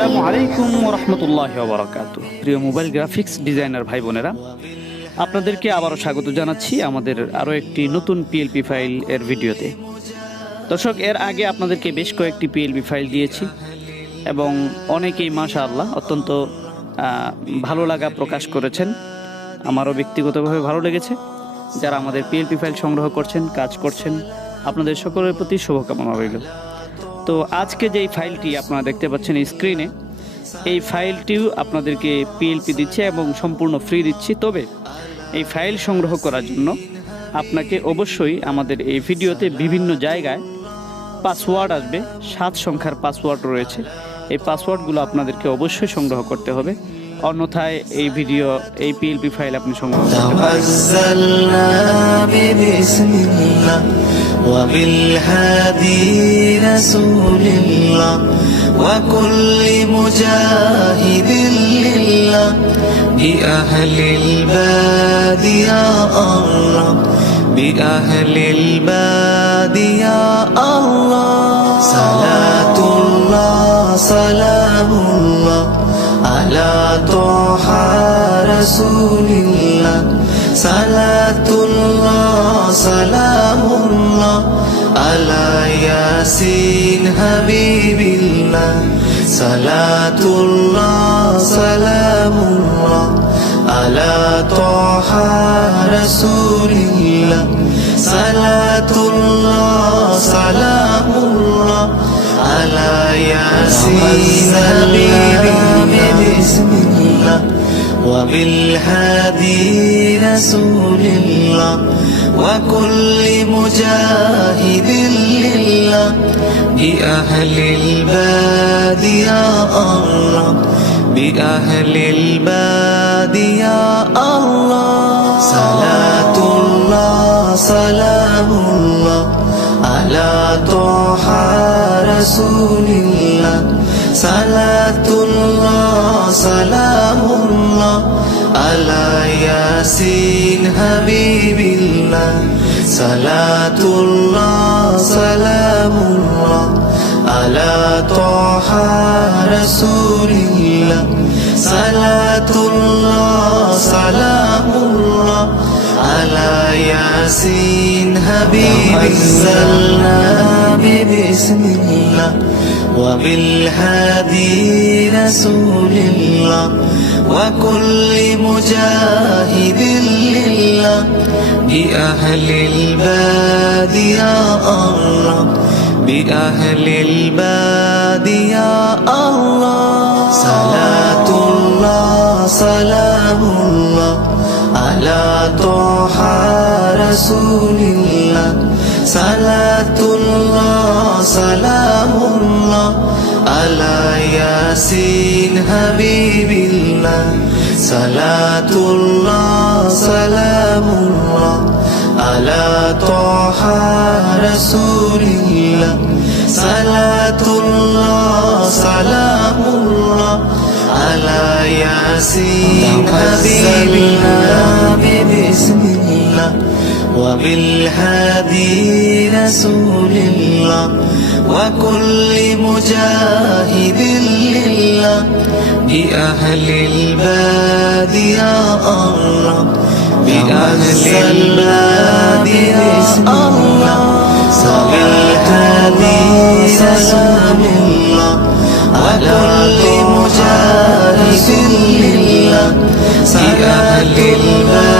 আসসালামু আলাইকুম রহমতুল্লাহ বারাকাতু প্রিয় মোবাইল গ্রাফিক্স ডিজাইনার ভাই বোনেরা, আপনাদেরকে আবারও স্বাগত জানাচ্ছি আমাদের আরও একটি নতুন পিএলপি ফাইল এর ভিডিওতে। দর্শক, এর আগে আপনাদেরকে বেশ কয়েকটি পিএলপি ফাইল দিয়েছি এবং অনেকেই মাশা আল্লাহ অত্যন্ত ভালো লাগা প্রকাশ করেছেন। আমারও ব্যক্তিগতভাবে ভালো লেগেছে। যারা আমাদের পিএলপি ফাইল সংগ্রহ করছেন, কাজ করছেন, আপনাদের সকলের প্রতি শুভকামনা রইল। তো আজকে যেই ফাইলটি আপনারা দেখতে পাচ্ছেন স্ক্রিনে এই ফাইলটিও আপনাদেরকে পিএলপি দিচ্ছে এবং সম্পূর্ণ ফ্রি দিচ্ছি। তবে এই ফাইল সংগ্রহ করার জন্য আপনাকে অবশ্যই আমাদের এই ভিডিওতে বিভিন্ন জায়গায় পাসওয়ার্ড আসবে। সাত সংখ্যার পাসওয়ার্ড রয়েছে। এই পাসওয়ার্ডগুলো আপনাদেরকে অবশ্যই সংগ্রহ করতে হবে। অন্যথায় এই ভিডিও এই পিএলপি ফাইল আপনি সংগ্রহ করতে পারবেন না। توسلنا ببسم الله وبالهادي رسول الله وكل مجاهد لله بأهل الباد يا الله بأهل الباد يا الله صلاة الله سلام রসুলিল্লাহ সালাতুল্লাহ সালামুল্লাহ আলা ইয়াসিন হাবিবিল্লাহ সালাতুল্লাহ সালামুল্লাহ আলা তাহা রসুলিল্লাহ সালাতুল্লাহ সালামুল্লাহ আলা ইয়াসিন হাবিবিল্লাহ। বিসমিল্লাহ وبالهادي رسول الله وكل مجاهد لله بأهل الباد يا الله بأهل الباد يا الله. صلاة الله سلام الله على طه رسول الله. সালাতুল্লাহ সালামুল্লাহ আলা ইয়াসিন হাবিবিল্লাহ। সালাতুল্লাহ সালামুল্লাহ আলা তাহা রাসূলিল্লাহ। সালাতুল্লাহ على ياسين حبيب الله بسم الله وبالهادي رسول الله وكل مجاهد لله بأهل الباد يا الله بأهل الباد يا الله صلاة الله سلام الله على طه رسول الله صلاة الله سلام الله على ياسين حبيب الله صلاة الله سلام الله على طه رسول الله صلاة الله سلام الله على ياسين حبيب الله بسم الله وبالهادي رسول الله وكل مجاهد لله بأهل الباد يا الله بأهل الباد يا الله وبالهادي رسول الله وكل مجاهد لله بأهل الباد